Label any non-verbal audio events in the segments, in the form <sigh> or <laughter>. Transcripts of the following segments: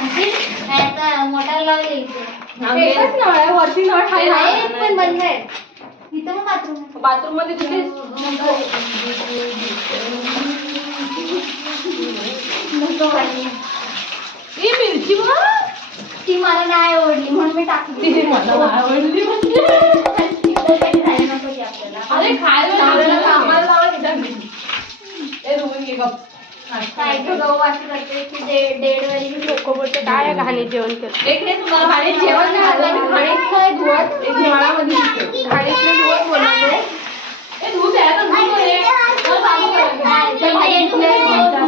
आणखी? नाही आता मोटार लावले इथे. एकच नळ आहे वरती नळ आहे, आहे पण बंद आहे. इथं मग बाथरूम बाथरूममध्ये तिथे ही मिरची बघ. ती मला नाही आवडली म्हणून मी टाकली. ती मला नाही आवडली. म्हणजे. अरे खायला कामाला लावा. ए, धुवून घे गप. काय घाणे जेवण जेवण.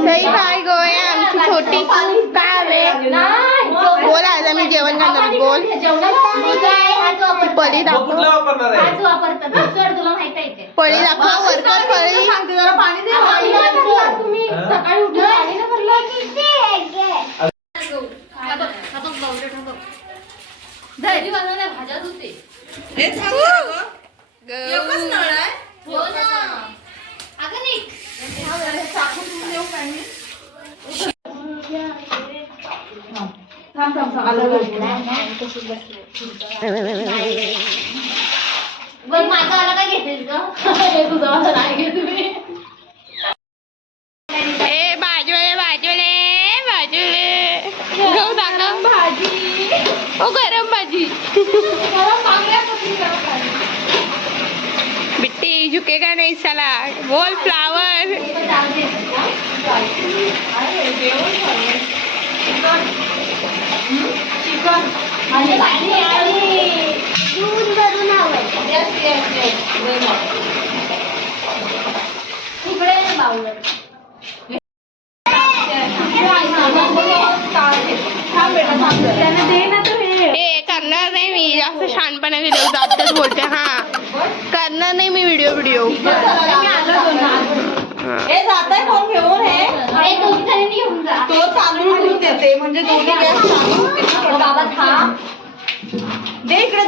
सई काय गोया आमची छोटी. काय. बोल आज आम्ही जेवण करणार बोल जेवणात पाणी काय हाच वापरतात पळी मग कुठला दाखव वापरणार आहे? हाच वापरतात. चढ तुला माहीत आहे ते. पळी दाखव वरकर पळी. सांगते जरा पाणी दे. पाणी पाणी तुम्ही. हा? सकाळी उठून पाणी नाही भरलं. भाज्या धुते हो ना अगं. निघ. थांब थांब थांब. आता बघ. माझा आला काय घेतेस ग? तुझं वाला नाही घेत मी. ए बाजूले बाजूले बाजूले. गहू दाखव भाजी. ओ गरम भाजी. बिट्टी झुकेगा नहीं साला बोल फ्लावर. चिकन. आणि भाजी आणि दूध भरून हवंय येस येस येस वेल तिकडे बावलं त्यांना दे ना तू हे ए करणार नाही मी. जास्त शहाणपणा व्हिडिओ जास्तच बोलते हा. करणार नाही मी व्हिडिओ व्हिडिओ हे जाताय फोन घेऊन हे. तो धुवून देते म्हणजे दोन्ही गॅस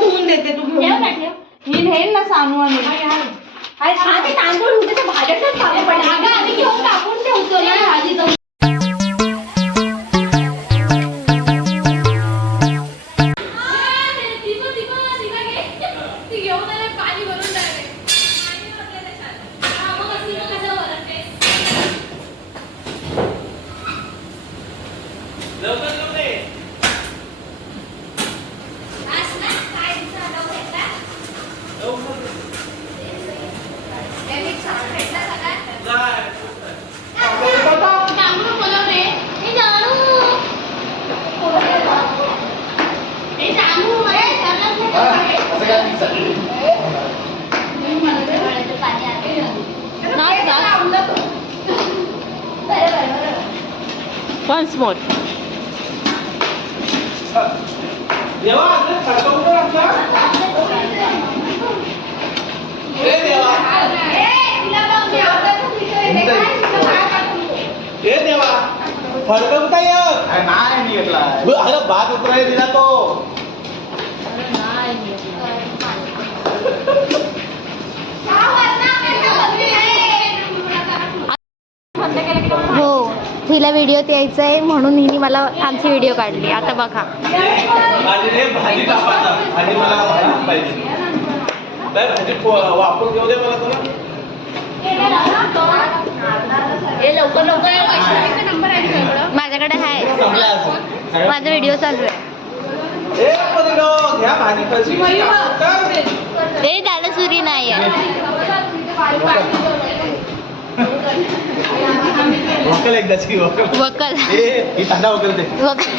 धुवून देते तू घेऊन. ना ठेव. ही नेल ना सानू आणि. ते तांदूळ होते. अगं आम्ही घेऊन टाकून ठेवतो ना भाजी वन्स मोर देवा अरे खडका कुठं टाकला? ए देवा ए देवा खडका कुठं आहे? नाही मी घेतला अरे भात उतरायला दिला तो हो तिला व्हिडिओ द्यायचा आहे म्हणून हिने मला आमची व्हिडिओ काढली. आता बघा. माझ्याकडे आहे. माझा व्हिडिओ चालू आहे. ए पलीकडं, घ्या भाजी कशी. ते दादा सुरी नाही आहे. वकल एकदाची वकल वकल ए ही थंडा वकल दे. वकल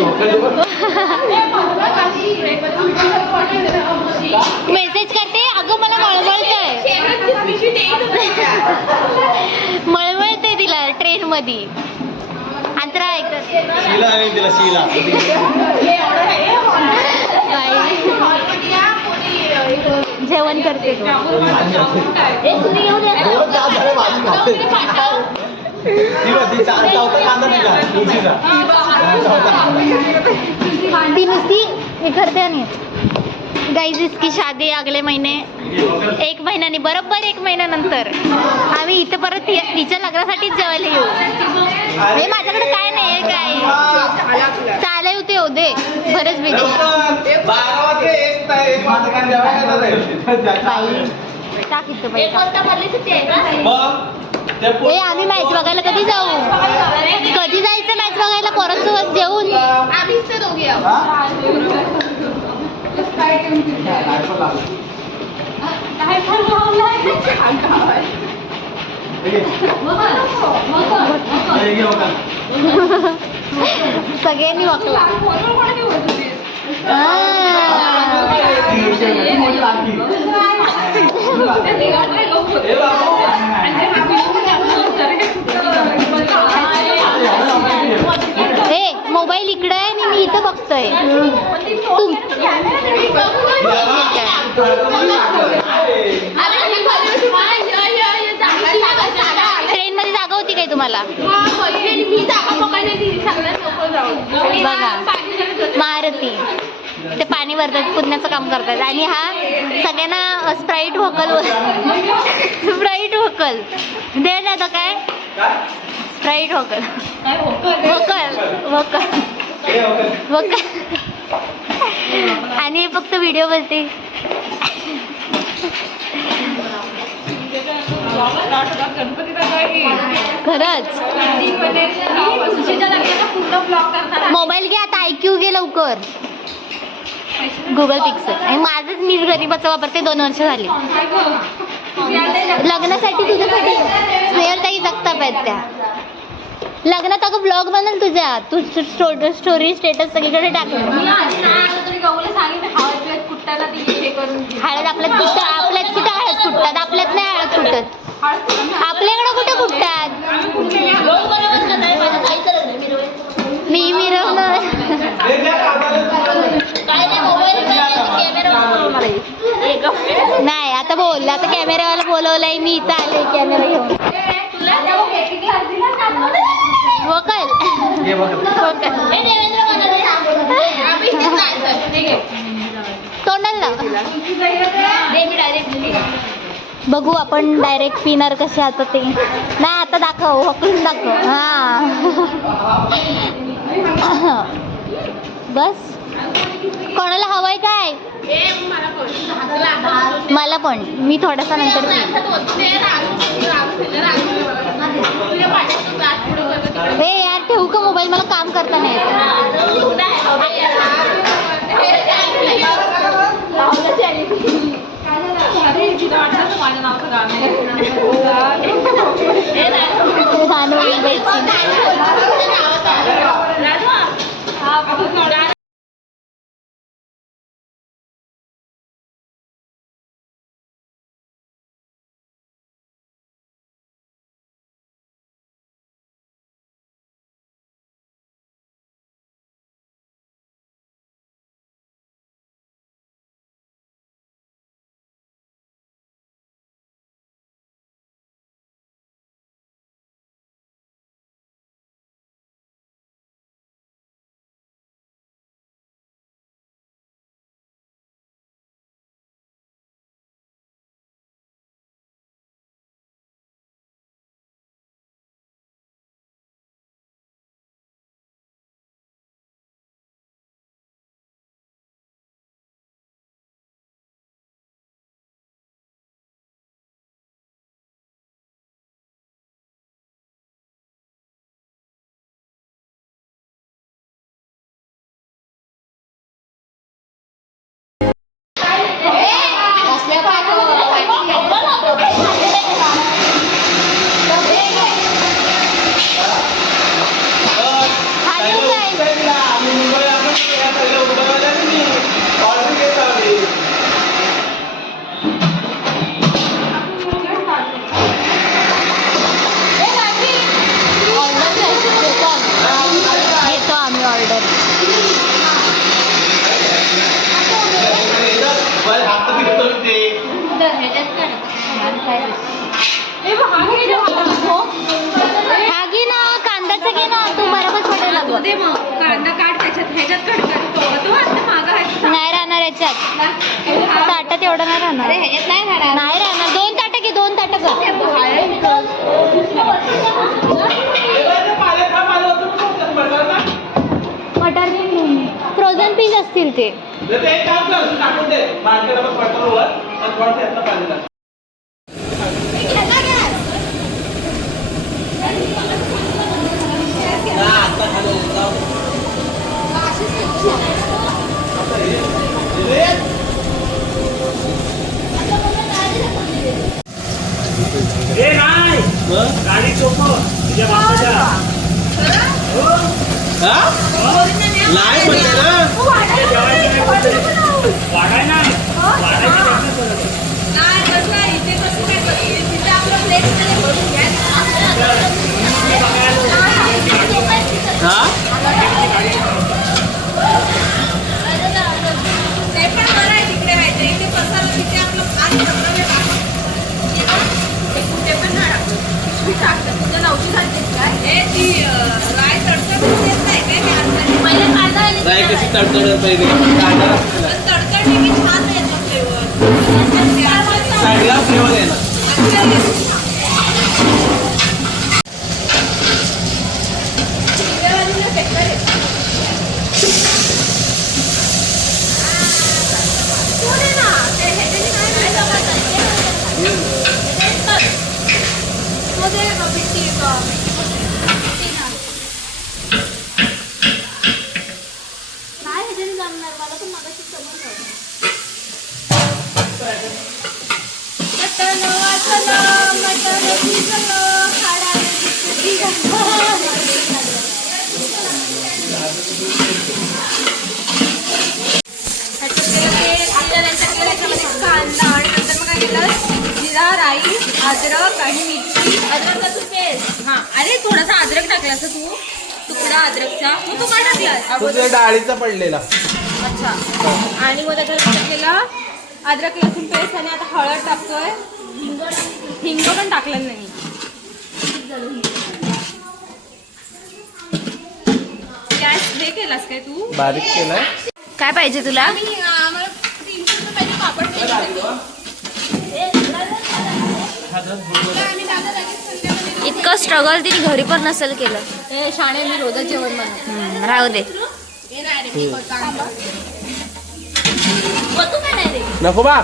वकल दे बरं. मेसेज करते अगं मला मळमळतंय. मळमळतंय तिला ट्रेन मध्ये अंतरा ऐकत. शीला आणि तिला शीला. जेवण करते तू. नुसती हे करते आणि गाईज इसकी शादी अगले महिने. एक महिन्यानी बरोबर एक महिन्यानंतर. आम्ही इथे परत तिच्या लग्नासाठीच जेवायला येऊ. हे माझ्याकडे काय नाही काय चालाय होते येऊ दे. बरेच बिदे लवकर. बारा वाजता एक ता- एक वाजता काय जेवायला जायचं. बाई टाक इथं बाई टाक. मग ए आम्ही मॅच बघायला कधी जाऊ कधी जायचं मॅच बघायला पोरांसोबत जेवून आम्हीच ते दोघे आहोत? काय पण लागलं. घे. हे घे बघा. सगळ्यांनी लागली. हे मोबाईल इकडे आहे आणि मी इथं बघतोय. तुम ट्रेन मध्ये जागा होती काय तुम्हाला? बघा. मारुती. ते पाणी भरतात पुण्याचं काम करतात. आणि हा सगळ्यांना स्प्राईट वकल स्प्राईट वकल दे ना आता काय? काय? स्प्राईट वकल वकल वकल हे बघा. वकल आणि फक्त व्हिडिओ बनते खरंच. मोबाईल घे आता ऐक्यू घे लवकर. गुगल पिक्सल आणि माझंच मीच गरीबाचं वापरते दोन वर्ष झाली. लग्नासाठी तुझ्यासाठी स्नेहलताई जगताप आहेत त्या. लग्नात अगं ब्लॉग बनल तुझ्या. तू स्टोरी स्टेटस सगळीकडे टाकलं. हळद आपल्यात कुठं आपल्यात कुठं हळद कुठतात आपल्यात नाही हळद कुठत आपल्याकडं कुठं कुठतात मी मिरवणार. नाही. आता बोल आता कॅमेरावाला बोलवलंय मी इथं आले कॅमेरा घेऊन. वकल हे बघा. वकल तोंडाला. बघू आपण डायरेक्ट पिणार कसे आता ते. नाही आता दाखव हकलून दाखव. हा. बस. कोणाला हवंय काय? मला पण. मी थोडासा नंतर. ए यार ठेवू का मोबाईल? मला काम करता नाही येत. ह्याच्यात नाही खाणार नाही राहणार. दोन ताटं घे दोन ताटं कर. मटर फ्रोझन पीस असतील ते तर ते एक काम कर, तू टाकून दे मार्केटवर बटरवर आणि थोडंसं यातलं पाणी टाक. हा, आता खाली जाऊ. आता हे, हे रे. मग? हा? नाही म्हणले ना pa अद्रक आणि मिरची. अद्रक लसूण पेस्ट? हा अरे थोडासा अद्रक टाकला असं तू. तुकडा अद्रकचा. मग तू काय टाकलास? तुझ्या डाळीचा पडलेला. अच्छा. आणि मग त्याच्यात काय केलं अद्रक लसूण पेस्ट आणि आता हळद टाकतोय. हिंग पण टाकलं नाही. गॅस हे केलास काय तू? बारीक केलाय. काय पाहिजे तुला? आम्ही आम्हाला तीनशे रुपयाचे पापड इतकं स्ट्रगल तिने घरी पण नसेल केलं. हे शाणे मी रोजच जेवण बनवते. राहू दे. नको बा.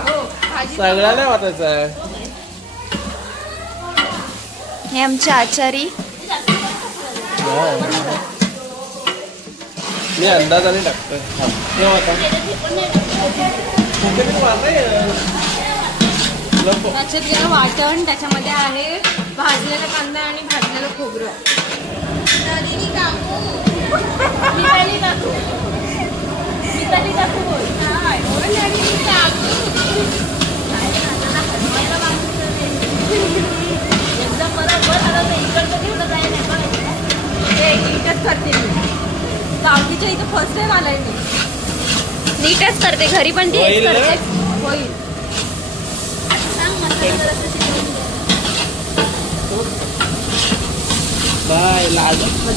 सगळ्या नाही वाटायचं आहे. हे आमचे आचारी. मी अंदाजाने टाकतोय त्याच्यात गेलं वाटण त्याच्यामध्ये आहे भाजलेला कांदा आणि भाजलेलं खोबरं. बरोबर तर इकडचं बरं. हे नीटच करते मी. गावकीच्या इथं फर्स्ट टाइम आलाय मी. नीटच करते. घरी पण तीच? करते. होईल.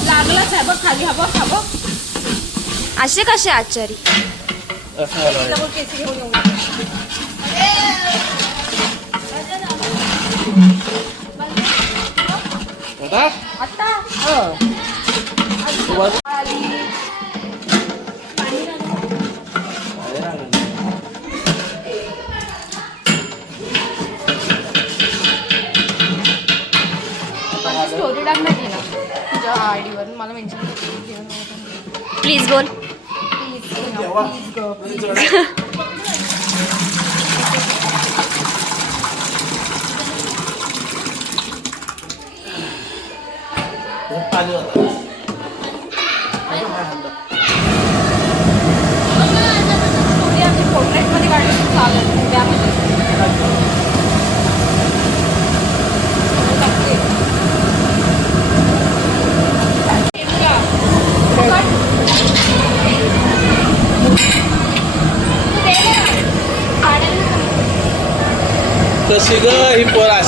लागलाच आहे बघ खाली हा बघ हा बघ असे कसे आचारी? असं घेऊन येऊ आता आता तू नाही केला तुझ्या आयडीवर मला मेन्शन प्लीज बोल. जेव्हा. पाणी <laughs>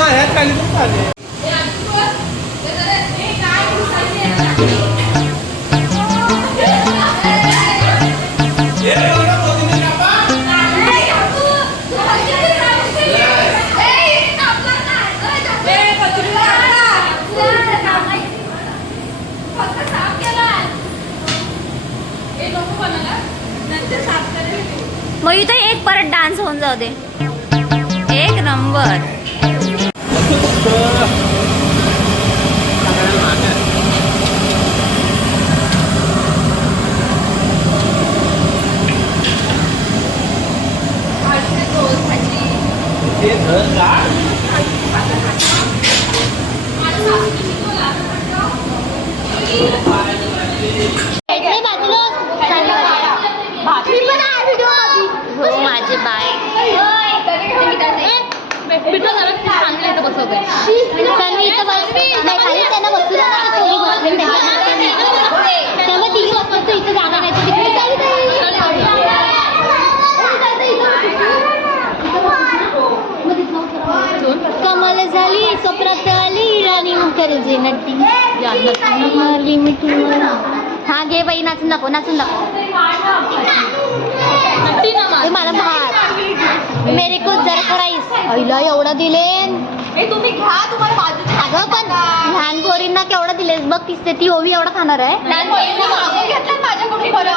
हा खाली पण चालेल मग इथं एक परत डान्स होऊन जाऊ दे. एक नंबर. हे घर गाड हो मला. हा घे बाई नाचून नको नाचून हे मला भात मेरे को जरा राईस. आईला एवढं दिले अगं पण लहान पोरींना केवढं दिलेस? बघ तिसते ती ओवी एवढं खाणार आहे लहान मुलींनी मागून घेतलं माझ्याकडून बरं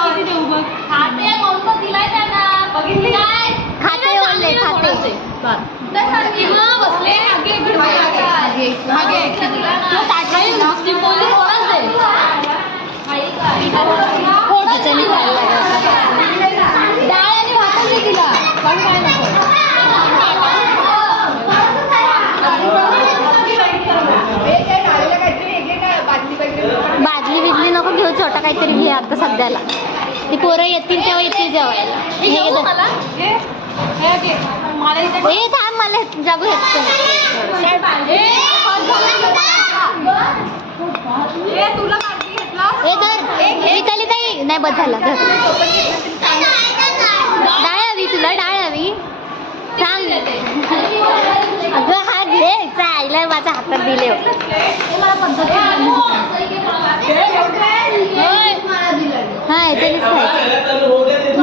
खाते ओरले खाते खिचडी खायला लागलं. डाळ आणि भाकरी दे तिला पण काय नको बाजली बिजली नको घेऊ छोटा काहीतरी सध्याला ती पोरं येतील तेव्हा येतील जेवायला. हे थांब मला जागू ताई. नाही बस झाला डाळ हवी तुला डाळ हवी. सांग. अगं हा घे चायला माझ्या हातात दिले. हो. याच्यानेच खायचं.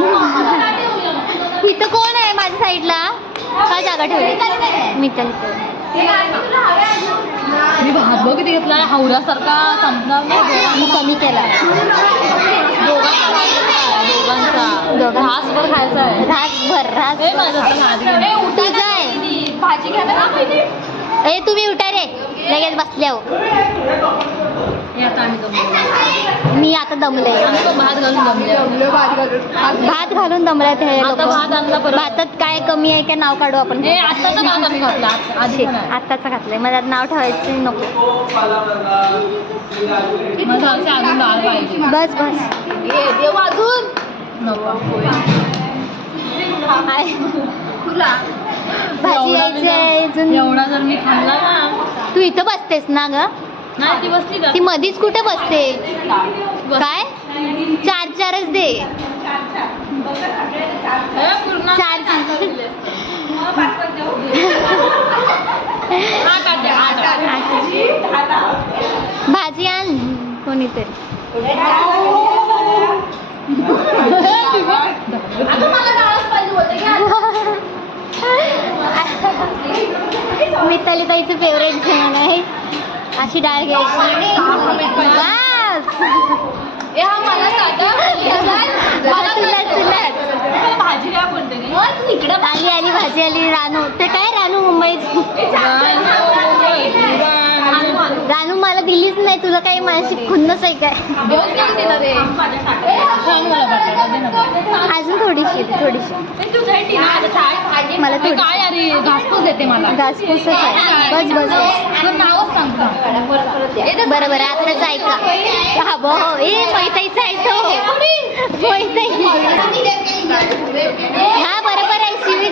इथं कोण आहे माझ्या साईडला? काय जागा ठेवली. मिताली मी भात बघ किती घेतला हावऱ्यासारखा संपणार मी कमी केला. दोघांचा. घासभर खायचा आहे. तुझं आहे. भाजी ए तुम्ही उठा रे. लगेच बसले हो हे आता आम्ही जमलो. मी आता दमले. आम्ही तो भात घालून जमले भात घालून. दमल्यात हे लोक. आता भात आणला परत. भातात काय कमी आहे काय नाव काढू आपण? हे आत्ताचा भात आम्ही घातला. आ- आधी पण आहे. आत्ताच घातलंय. मला नाव ठेवायचं नको. मग असे अजून डाळ पाहिजे. बस बस. देव अजून. भाजी यायची अजून. एवढा जर मी खाल्ला. ना तू इथं बसतेस ना ग? नाही ती बसली का? ती मधीच कुठे बसते? काय? चार चारच दे. चार. भाजी आण कोणीतरी. मिताली ताईचं फेवरेट जेवण आहे. अशी डाळ घ्यायची. बस <laughs> ए, हा मला साधा. मला तुला तुला भाजी द्या कोणतरी आली आली भाजी आली रानू ते काय रानू मुंबईत रानू मला दिलीच नाही तुला काही माझी खुन्नच आहे काय? अजून थोडीशी थोडीशी मला घासपूस देते मला घासपूसच आहे. बस बस बस. बरं बरं आताच ऐका. हा बो हो, ए मैताईचं आहे तो. मैताई हा बरोबर आहे शिवी